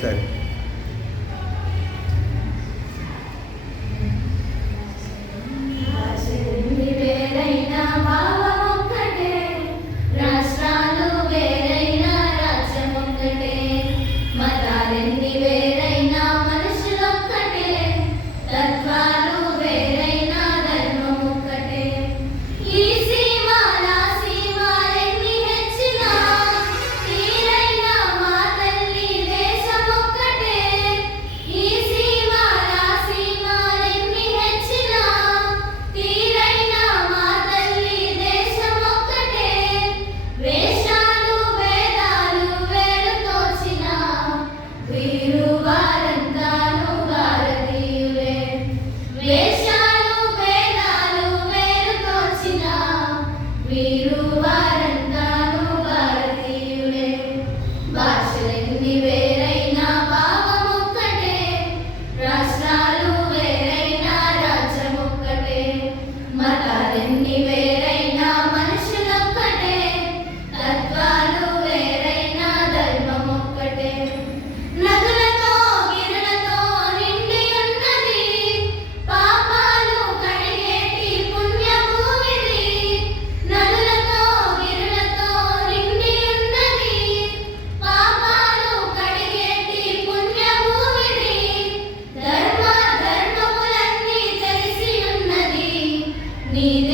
ಸರಿ